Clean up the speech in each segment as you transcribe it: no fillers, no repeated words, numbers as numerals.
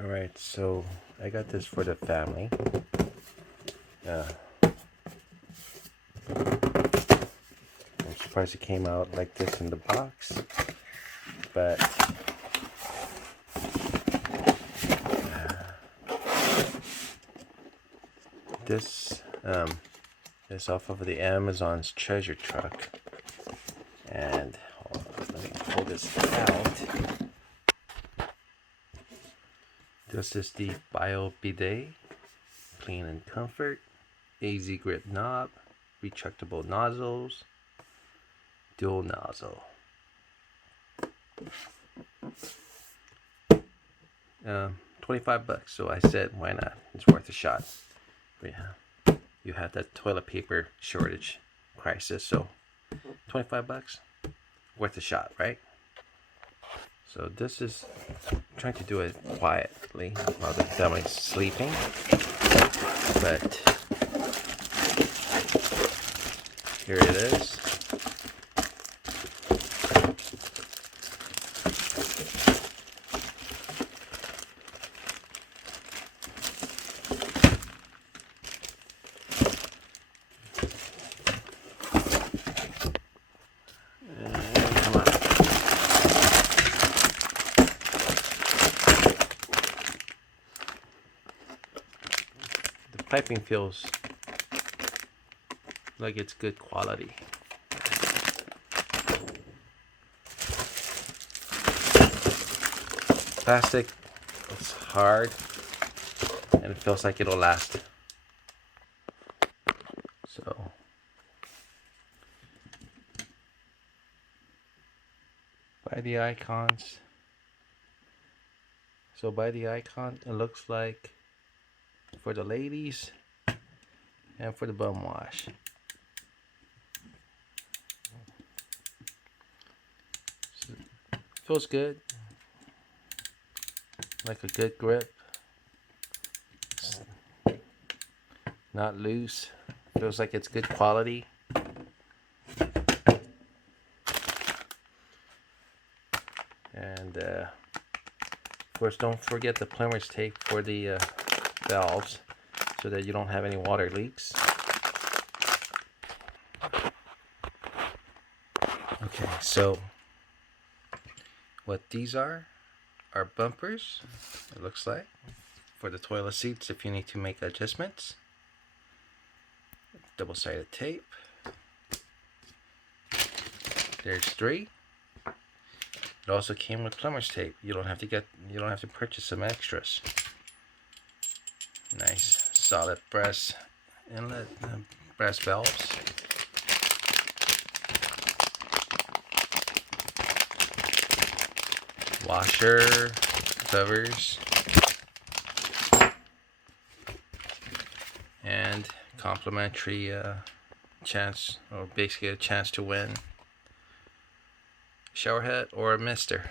Alright, so I got this for the family. I'm surprised it came out like this in the box, but this is off of the Amazon's treasure truck. And let me pull this out. This is the Bio Bidet Clean and Comfort, AZ grip knob, retractable nozzles, dual nozzle. 25 bucks, so I said why not, it's worth a shot. But yeah, you have that toilet paper shortage crisis, so 25 bucks, worth a shot, right? So this is, I'm trying to do it quietly while the family's sleeping, but here it is. Come on. The piping feels like it's good quality. Plastic, it's hard and it feels like it'll last. So by the icons. So by the icon, it looks like for the ladies and for the bum wash. So, feels good, like a good grip. Not loose. Feels like it's good quality. And of course, don't forget the plumber's tape for the valves, so that you don't have any water leaks. Okay, so what these are bumpers, it looks like, for the toilet seats if you need to make adjustments. Double-sided tape. There's 3. It also came with plumber's tape. You don't have to purchase some extras. Nice solid brass inlet, brass valves. Washer covers. And complimentary chance, or basically a chance to win shower head or a mister.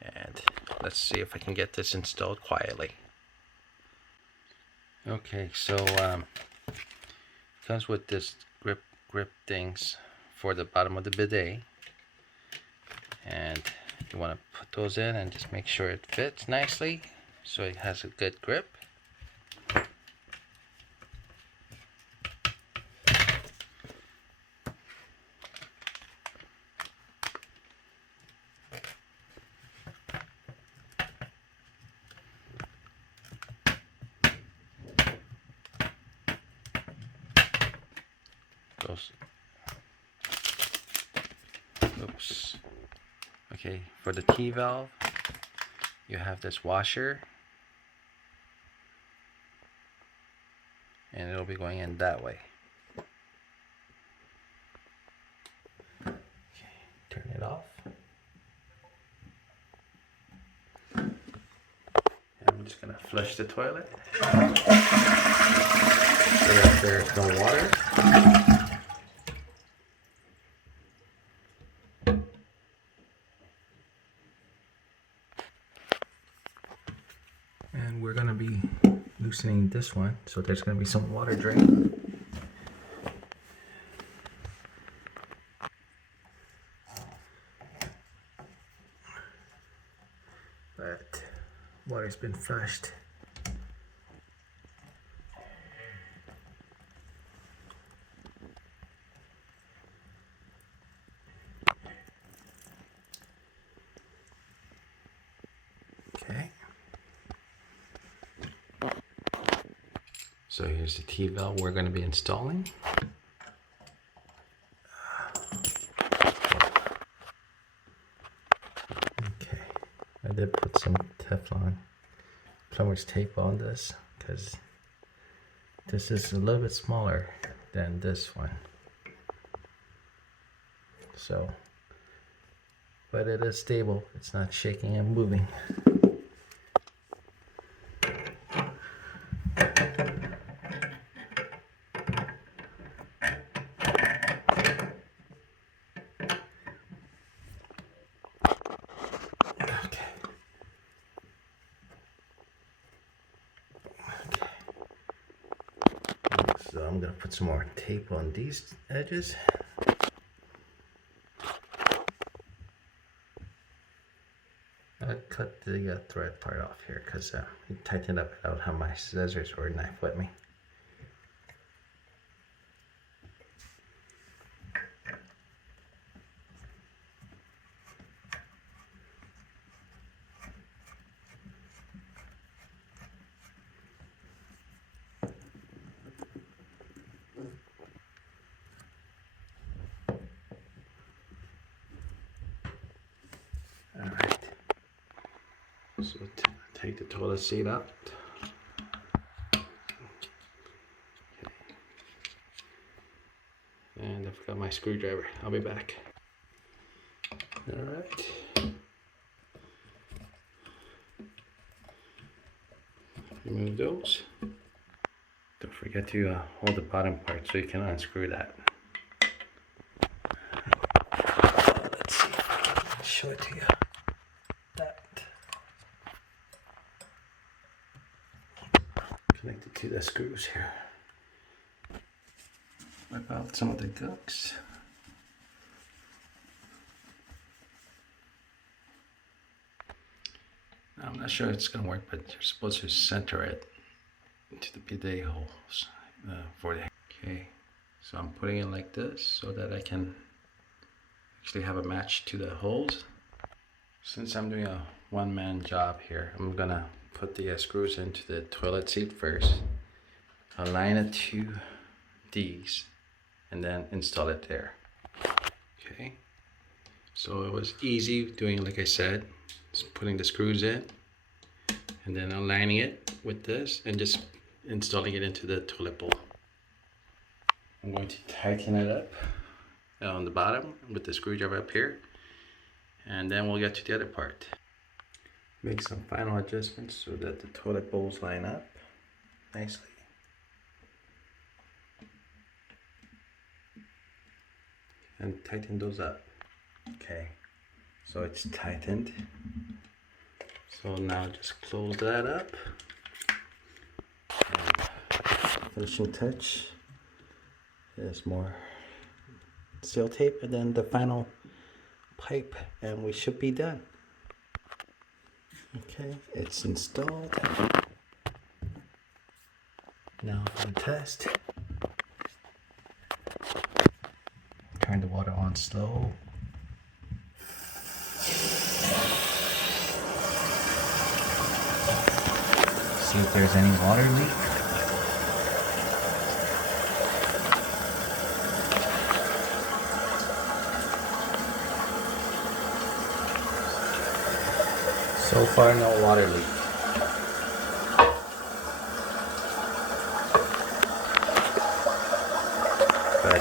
And let's see if I can get this installed quietly. Okay, so comes with this grip things for the bottom of the bidet, and you want to put those in and just make sure it fits nicely so it has a good grip. Oops. Okay, for the T valve, you have this washer, and it'll be going in that way. Okay, turn it off. And I'm just gonna flush the toilet so that there's no water. And we're going to be loosening this one, so there's going to be some water drain. but water's been flushed. Okay. So here's the T-valve we're going to be installing. Okay, I did put some Teflon plumber's tape on this because this is a little bit smaller than this one. So, but it is stable. It's not shaking and moving. So I'm going to put some more tape on these edges. I cut the thread part off here because it tightened up. I don't have my scissors or knife with me. Alright, so take the toilet seat out. Okay. And I forgot my screwdriver. I'll be back. Alright. Remove those. Don't forget to hold the bottom part so you can unscrew that. Let's see if I can show it to you. Connected to the screws here. Wipe out some of the gucks. I'm not sure it's gonna work, but you're supposed to center it into the bidet holes for the. Okay, so I'm putting it like this so that I can actually have a match to the holes. Since I'm doing a one-man job here, I'm gonna put the screws into the toilet seat first, align it to these, and then install it there. Okay, so it was easy doing, like I said, just putting the screws in and then aligning it with this and just installing it into the toilet bowl. I'm going to tighten it up on the bottom with the screwdriver up here, and then we'll get to the other part. Make some final adjustments so that the toilet bowls line up nicely. And tighten those up. Okay, so it's tightened. So now just close that up. And finishing touch is more seal tape and then the final pipe, and we should be done. Okay, it's installed. Now for the test. Turn the water on slow. See if there's any water leak. So far, no water leak. But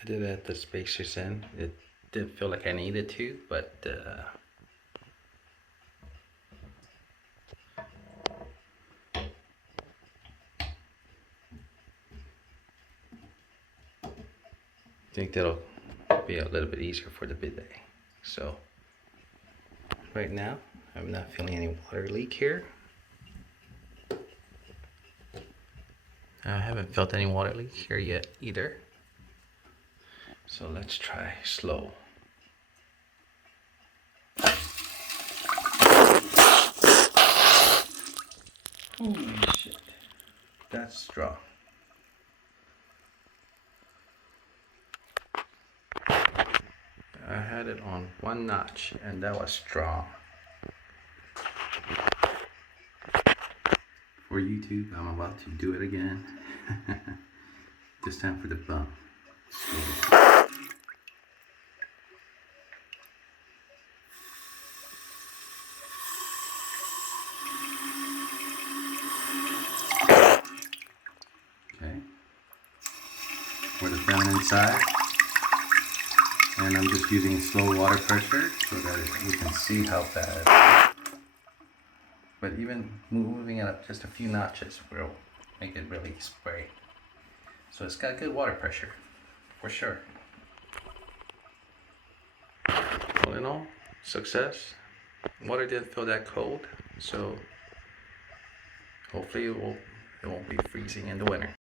I did add the spacers in. It didn't feel like I needed to, but I think that'll be a little bit easier for the bidet. So right now I'm not feeling any water leak here. I haven't felt any water leak here yet either. So let's try slow. Holy shit, that's strong. I had it on 1 notch and that was strong. For YouTube, I'm about to do it again. This time for the bum. Okay. Pour this down inside. And I'm just using slow water pressure so that we can see how bad. But even moving it up just a few notches will make it really spray. So it's got good water pressure, for sure. All in all, success. Water didn't feel that cold, so hopefully it won't be freezing in the winter.